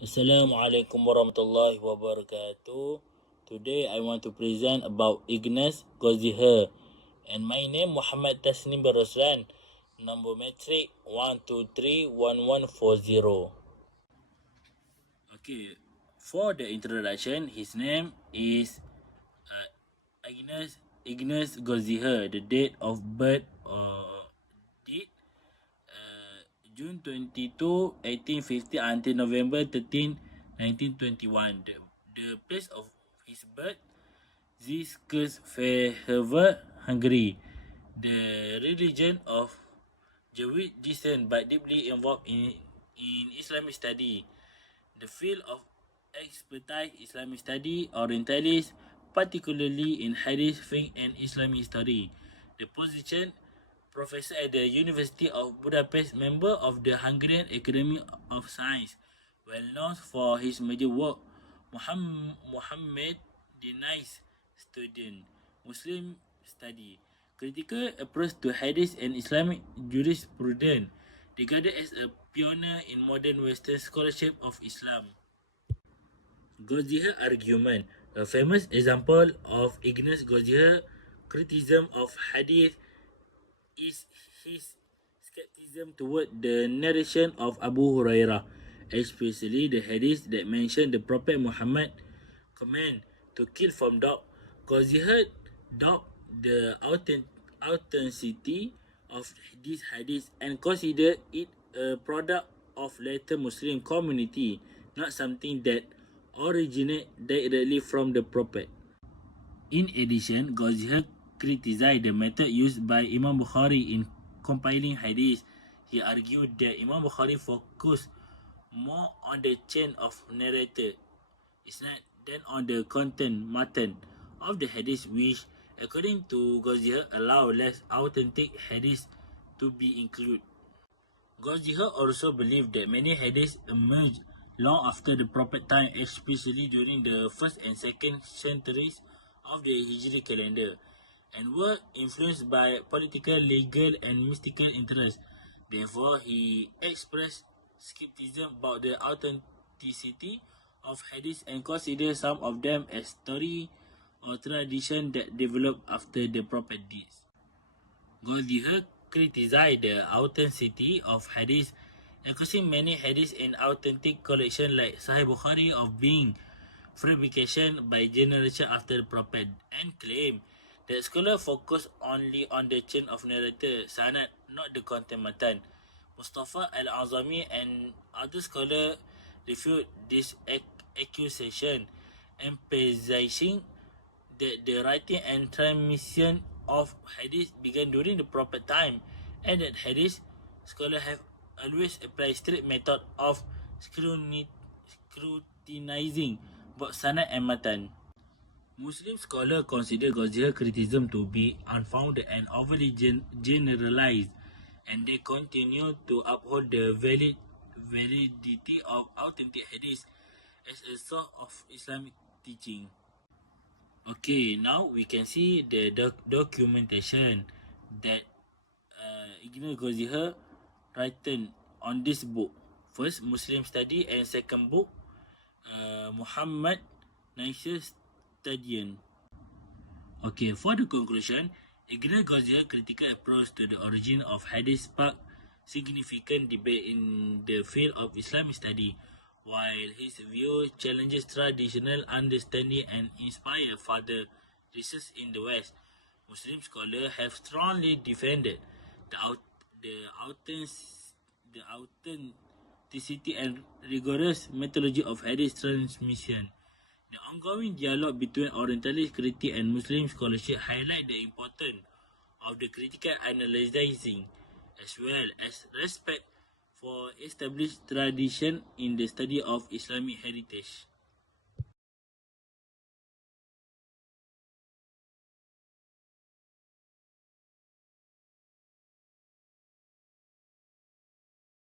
Assalamualaikum warahmatullahi wabarakatuh. Today I want to present about Ignaz Goldziher, and my name Muhammad Tasnim Roslan, number metric 1231140. Okay, for the introduction, his name is Ignaz Goldziher. The date of birth date June 22, 1850 until November 13, 1921. The place of his birth, Zizkersverhever, Hungary. The religion of Jewish descent but deeply involved in Islamic study. The field of expertise Islamic study, Orientalist, particularly in Hadith, Fiqh and Islamic history. The position, professor at the University of Budapest, member of the Hungarian Academy of Science, well known for his major work, Muhammad the Nice Student, Muslim Study, critical approach to Hadith and Islamic jurisprudence, regarded as a pioneer in modern Western scholarship of Islam. Goldziher argument. A famous example of Ignaz Goldziher criticism of Hadith is his skepticism toward the narration of Abu Hurairah, especially the hadith that mention the Prophet Muhammad command to kill from dog. Goldziher doubt the authenticity of this hadith and consider it a product of later Muslim community, not something that originated directly from the Prophet. In addition, Goldziher criticized the method used by Imam Bukhari in compiling hadith. He argued that Imam Bukhari focused more on the chain of narrator than on the content matan of the hadith, which, according to Goldziher, allow less authentic hadith to be included. Goldziher also believed that many hadiths emerged long after the Prophet time, especially during the 1st and 2nd centuries of the Hijri calendar, and were influenced by political, legal, and mystical interests. Therefore, he expressed skepticism about the authenticity of hadiths and considered some of them as story or tradition that developed after the Prophet deeds. Goldziher criticized the authenticity of hadith, accusing many hadiths in authentic collection like Sahih Bukhari of being fabrication by generation after the Prophet, and claimed that scholars focus only on the chain of narrator, sanad, not the content matan. Mustafa al-Azami and other scholars refute this accusation, emphasizing that the writing and transmission of hadith began during the Prophet time, and that hadith scholars have always applied strict method of scrutinizing both sanad and matan. Muslim scholars consider Goldziher criticism to be unfounded and overly generalized, and they continue to uphold the validity of authentic hadith as a source of Islamic teaching. Okay, now we can see the documentation that Ignaz Goldziher written on this book. First, Muslim Study, and second book, Muhammad Nice Student. Okay, for the conclusion, Ignaz Goldziher's critical approach to the origin of hadith sparked significant debate in the field of Islamic study, while his view challenges traditional understanding and inspired further research in the West. Muslim scholars have strongly defended the authenticity and rigorous methodology of hadith transmission. The ongoing dialogue between Orientalist critique and Muslim scholarship highlight the importance of the critical analyzing, as well as respect for established tradition in the study of Islamic heritage.